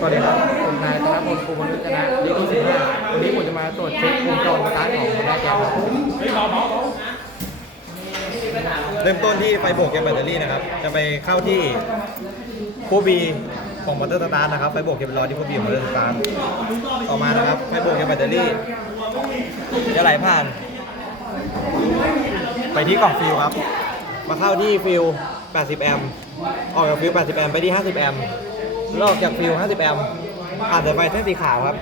สวัสดีครับผมนายธนพลภูมินุชนะดีที่สิบห้าวันนี้ผมจะมาตรวจเช็ควงจรสตาร์ทของแม่แก้วครับเริ่มต้นที่ไฟโบกเกมแบตเตอรี่นะครับ จะไปเข้าที่คู่บีของมอเตอร์สตาร์ทนะครับ ไฟโบกเกมรอที่คู่บีของมอเตอร์สตาร์ทต่อมานะครับ ไฟโบกเกมแบตเตอรี่ จะไหลผ่าน ไปที่กล่องฟิลครับ มาเข้าที่ฟิล80 แอมป์ ออกจากฟิล80 แอมป์ไปที่ 50 แอมป์ ลอกจากฟิล50 แอมป์ผ่านสายไฟเส้นสีขาวครับ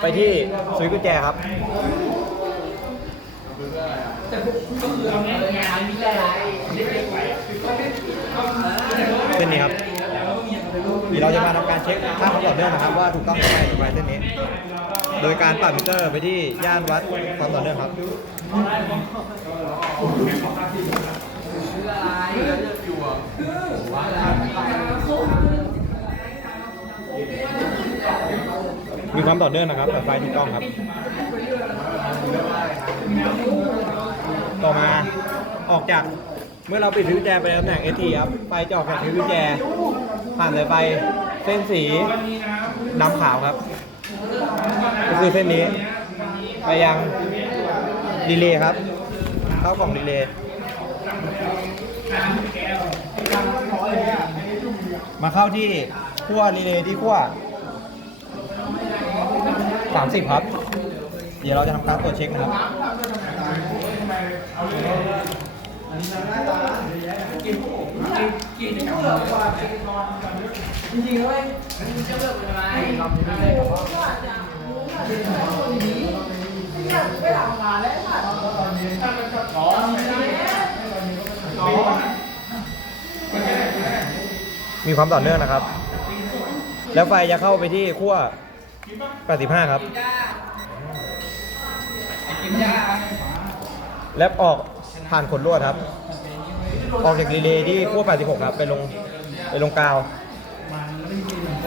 ไปที่สวิตช์กุญแจครับ เส้นนี้ครับเดี๋ยวเราจะมาทำการเช็คค่าความต่อเนื่องนะครับว่าถูกต้องหรือไม่สำหรับเส้นนี้ โดยการปรับมิเตอร์ไปที่ย่านวัดความต่อเนื่องครับ มีความต่อเนื่องนะครับแต่ไฟถูกต้องครับ ต่อมาออกจากเมื่อเราปิดฟิวแจไปในตำแหน่ง ST ครับไฟจะออกจากฟิวแจผ่านสายไฟเส้นสีดำขาวครับก็คือเส้นนี้ไปยังรีเลย์ครับ เข้ากล่องรีเลย์มาเข้าที่ขั้วรีเลย์ที่ขั้ว 30 ครับ เดี๋ยวเราจะทำการตรวจเช็คนะครับ มีความต่อเนื่องนะครับ แล้วไฟจะเข้าไปที่ขั้ว 85ครับ แล้วออกผ่านขนลวดครับ ออกจากรีเลย์ที่ขั้ว86 ครับ ไปลงไปลงกาว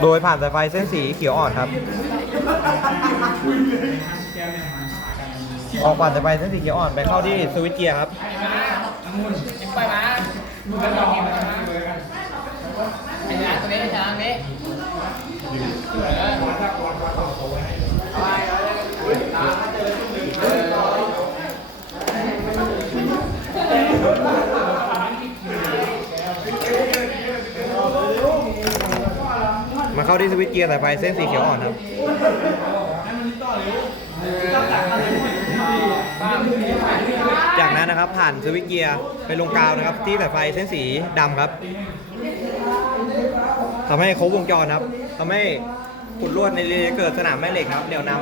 โดยผ่านสายไฟเส้นสีเขียวอ่อนครับ ออกผ่านสายไฟเส้นสีเขียวอ่อนไปเข้าที่สวิตช์เกียร์ครับ ไปมาเห็นไหมตรงนี้ช้างนี้ มาเข้าที่สวิตช์เกียร์สายไฟเส้นสีเขียวอ่อนครับจากนั้นนะครับผ่านสวิตช์เกียร์ไปลงกาวนะครับ ที่สายไฟเส้นสีดำครับทำให้ครบวงจรครับทำให้ขุดลวดในรีเลย์เกิดสนามแม่เหล็กครับเหนี่ยวน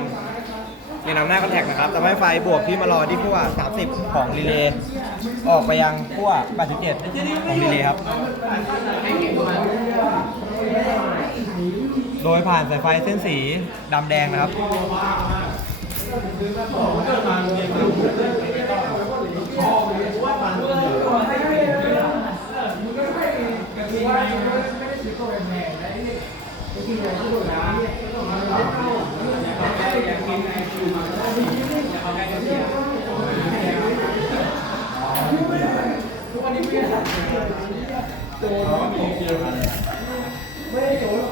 ำเหนี่ยวนำหน้าคอนแทคนะครับทำให้ไฟบวกที่มารอที่ขั้ว30 ของรีเลย์ออกไปยังขั้ว87ของรีเลย์ครับ โดยผ่านสายไฟเส้นสีดำแดงนะครับ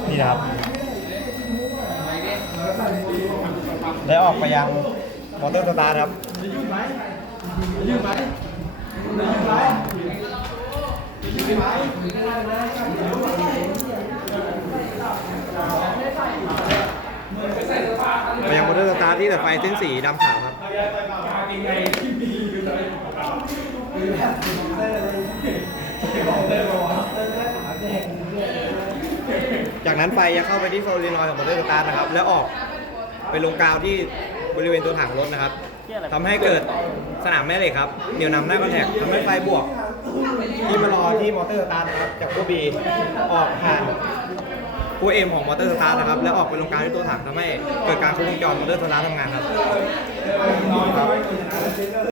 นี่นะครับ และออกไปยังมอเตอร์สตาร์ครับไปยังมอเตอร์สตาร์ที่แต่ไฟเส้นสีดำขาวครับจากนั้นไฟจะเข้าไปที่โซลินอยของมอเตอร์สตาร์นะครับ แล้วออก ไปลงกาวที่บริเวณตัวถังรถนะครับทำให้เกิดสนามแม่เหล็กครับเหนี่ยวนำหน้าคอนแทคทำให้ไฟบวก ที่มารอที่มอเตอร์สตาร์ทนะครับจากคู่บีออกผ่านคู่เอ็มของมอเตอร์สตาร์ทนะครับ แล้วออกไปลงกาวที่ตัวถังทำให้เกิดการครบวงจรมอเตอร์สตาร์ททำงานครับ